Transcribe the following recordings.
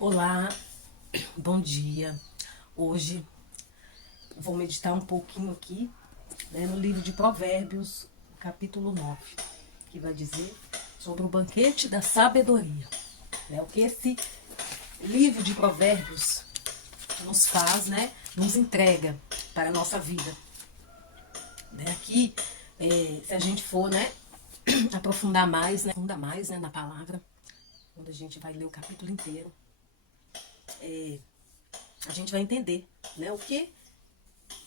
Olá, bom dia. Hoje vou meditar um pouquinho aqui, no livro de Provérbios, capítulo 9, que vai dizer sobre o banquete da sabedoria. O que esse livro de Provérbios nos faz, nos entrega para a nossa vida. Aqui, se a gente for aprofundar mais, na palavra, quando a gente vai ler o capítulo inteiro, a gente vai entender o que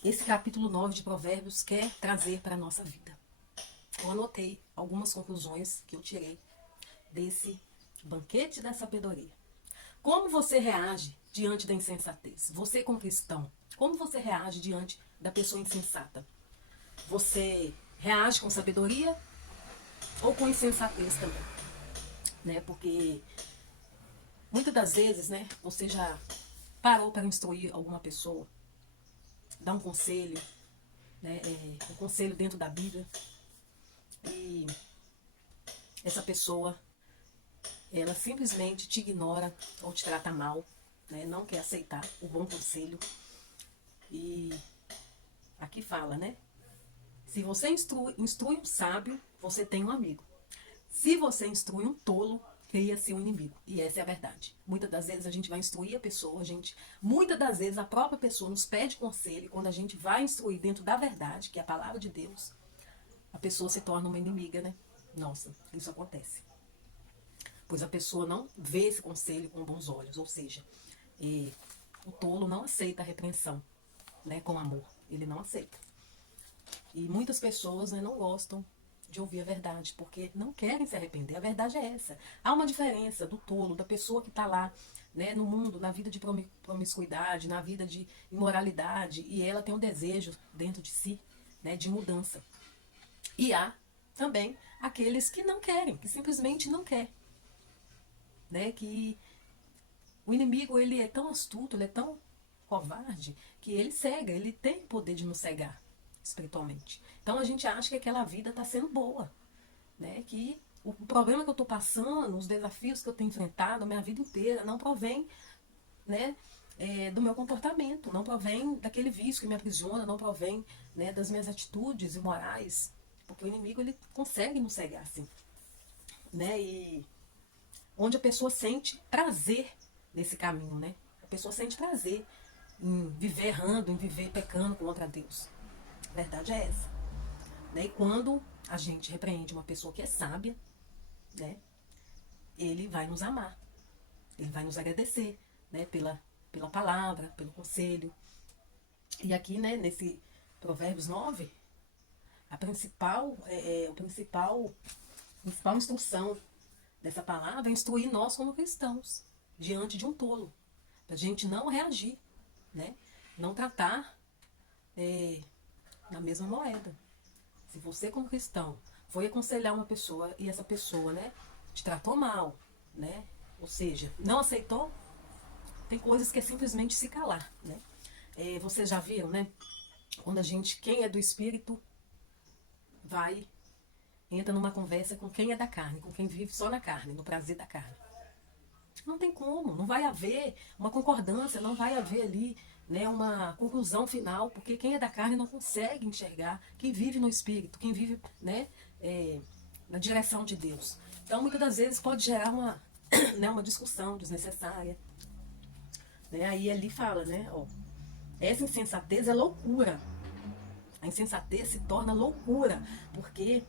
esse capítulo 9 de Provérbios quer trazer para a nossa vida. Eu anotei algumas conclusões que eu tirei desse banquete da sabedoria. Como você reage diante da insensatez? Você, como cristão, como você reage diante da pessoa insensata? Você reage com sabedoria ou com insensatez também? Porque muitas das vezes, você já parou para instruir alguma pessoa, dar um conselho, um conselho dentro da Bíblia, e essa pessoa, ela simplesmente te ignora ou te trata mal, não quer aceitar o bom conselho. E aqui fala, se você instrui um sábio, você tem um amigo. Se você instrui um tolo, cria-se um inimigo. E essa é a verdade. Muitas das vezes a gente vai instruir a pessoa, muitas das vezes a própria pessoa nos pede conselho, e quando a gente vai instruir dentro da verdade, que é a palavra de Deus, a pessoa se torna uma inimiga, Nossa, isso acontece. Pois a pessoa não vê esse conselho com bons olhos, ou seja, o tolo não aceita a repreensão, com amor, ele não aceita. E muitas pessoas não gostam de ouvir a verdade, porque não querem se arrepender. A verdade é essa. Há uma diferença do tolo, da pessoa que está lá, no mundo, na vida de promiscuidade, na vida de imoralidade, e ela tem um desejo dentro de si, de mudança. E há também aqueles que não querem, que simplesmente não querem. Que o inimigo, ele é tão astuto, ele é tão covarde, que ele cega, ele tem o poder de nos cegar espiritualmente. Então a gente acha que aquela vida está sendo boa, que o problema que eu estou passando, os desafios que eu tenho enfrentado a minha vida inteira, não provém do meu comportamento, não provém daquele vício que me aprisiona, não provém das minhas atitudes imorais, porque o inimigo, ele consegue nos cegar assim, e onde a pessoa sente prazer nesse caminho, a pessoa sente prazer em viver errando, em viver pecando contra Deus. A verdade é essa. E quando a gente repreende uma pessoa que é sábia, ele vai nos amar, ele vai nos agradecer, pela palavra, pelo conselho. E aqui, nesse Provérbios 9, a principal instrução dessa palavra é instruir nós como cristãos diante de um tolo, para a gente não reagir, não tratar na mesma moeda. Se você, como cristão, foi aconselhar uma pessoa e essa pessoa, te tratou mal, ou seja, não aceitou, tem coisas que é simplesmente se calar, vocês já viram, quando quem é do espírito, entra numa conversa com quem é da carne, com quem vive só na carne, no prazer da carne. Não tem como, não vai haver uma concordância, não vai haver ali uma conclusão final, porque quem é da carne não consegue enxergar quem vive no espírito, quem vive na direção de Deus. Então muitas das vezes pode gerar uma, uma discussão desnecessária. Aí ali fala, essa insensatez é loucura. A insensatez se torna loucura, porque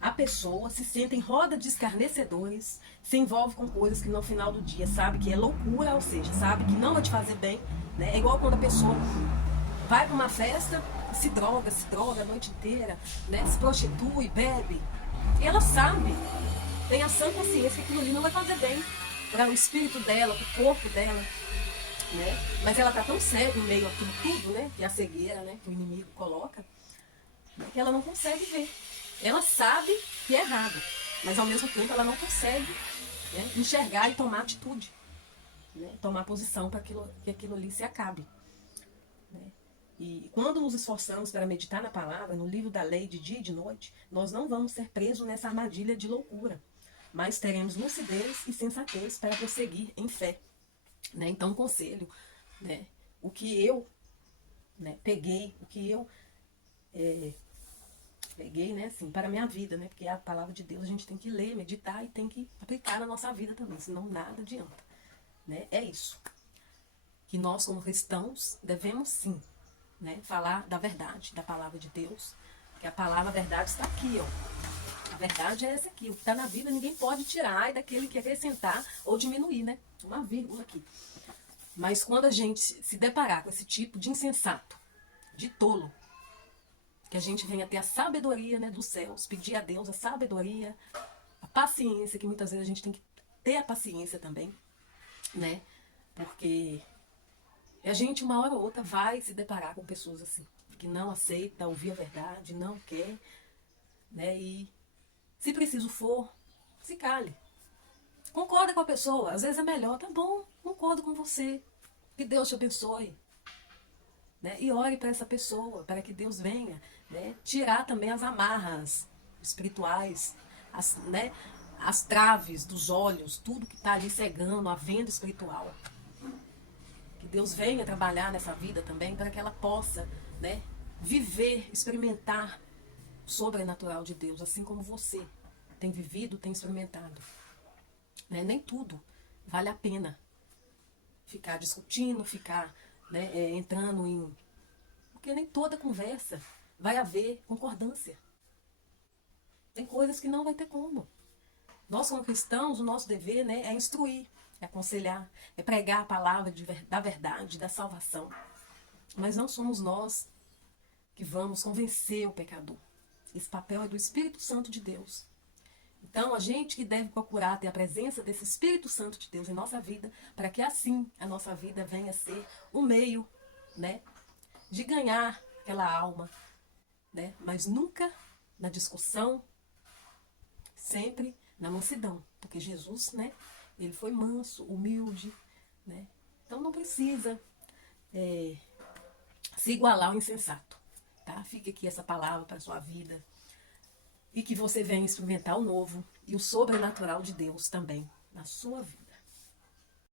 a pessoa se senta em roda de escarnecedores, se envolve com coisas que no final do dia sabe que é loucura, ou seja, sabe que não vai te fazer bem. É igual quando a pessoa vai para uma festa, se droga a noite inteira, se prostitui, bebe. E ela sabe, tem a sã consciência que aquilo ali não vai fazer bem para o espírito dela, para o corpo dela. Mas ela está tão cega em meio a tudo, que é a cegueira, que o inimigo coloca, que ela não consegue ver. Ela sabe que é errado, mas ao mesmo tempo ela não consegue enxergar e tomar atitude, tomar posição para que aquilo ali se acabe. E quando nos esforçamos para meditar na palavra, no livro da lei, de dia e de noite, nós não vamos ser presos nessa armadilha de loucura, mas teremos lucidez e sensatez para prosseguir em fé. né? Então, um conselho, né? O que eu, né, peguei, o que eu peguei, né, assim, para a minha vida, né? Porque a palavra de Deus a gente tem que ler, meditar e tem que aplicar na nossa vida também, senão nada adianta, né? É isso. Que nós, como cristãos, devemos sim, né, falar da verdade, da palavra de Deus, que a palavra, a verdade está aqui, ó. A verdade é essa aqui, o que está na Bíblia ninguém pode tirar, e daquele que acrescentar ou diminuir, né? Uma vírgula aqui. Mas quando a gente se deparar com esse tipo de insensato, de tolo, que a gente venha ter a sabedoria, né, dos céus, pedir a Deus a sabedoria, a paciência, que muitas vezes a gente tem que ter a paciência também, né? Porque a gente, uma hora ou outra, vai se deparar com pessoas assim, que não aceita ouvir a verdade, não quer, né? E se preciso for, se cale. Concorda com a pessoa, às vezes é melhor, tá bom, concordo com você, que Deus te abençoe, né? E ore para essa pessoa, para que Deus venha, né, tirar também as amarras espirituais, né, as traves dos olhos, tudo que está ali cegando a venda espiritual. Que Deus venha trabalhar nessa vida também para que ela possa, né, viver, experimentar o sobrenatural de Deus, assim como você tem vivido, tem experimentado. Né? Nem tudo vale a pena ficar discutindo, ficar, né, entrando em... Porque nem toda conversa vai haver concordância. Tem coisas que não vai ter como. Nós, como cristãos, o nosso dever, né, é instruir, é aconselhar, é pregar a palavra da verdade, da salvação. Mas não somos nós que vamos convencer o pecador. Esse papel é do Espírito Santo de Deus. Então, a gente que deve procurar ter a presença desse Espírito Santo de Deus em nossa vida, para que assim a nossa vida venha a ser um meio, né, de ganhar aquela alma, né, mas nunca na discussão, sempre na mansidão, porque Jesus, né, ele foi manso, humilde, né, então não precisa se igualar ao insensato, tá? Fica aqui essa palavra para a sua vida e que você venha experimentar o novo e o sobrenatural de Deus também na sua vida.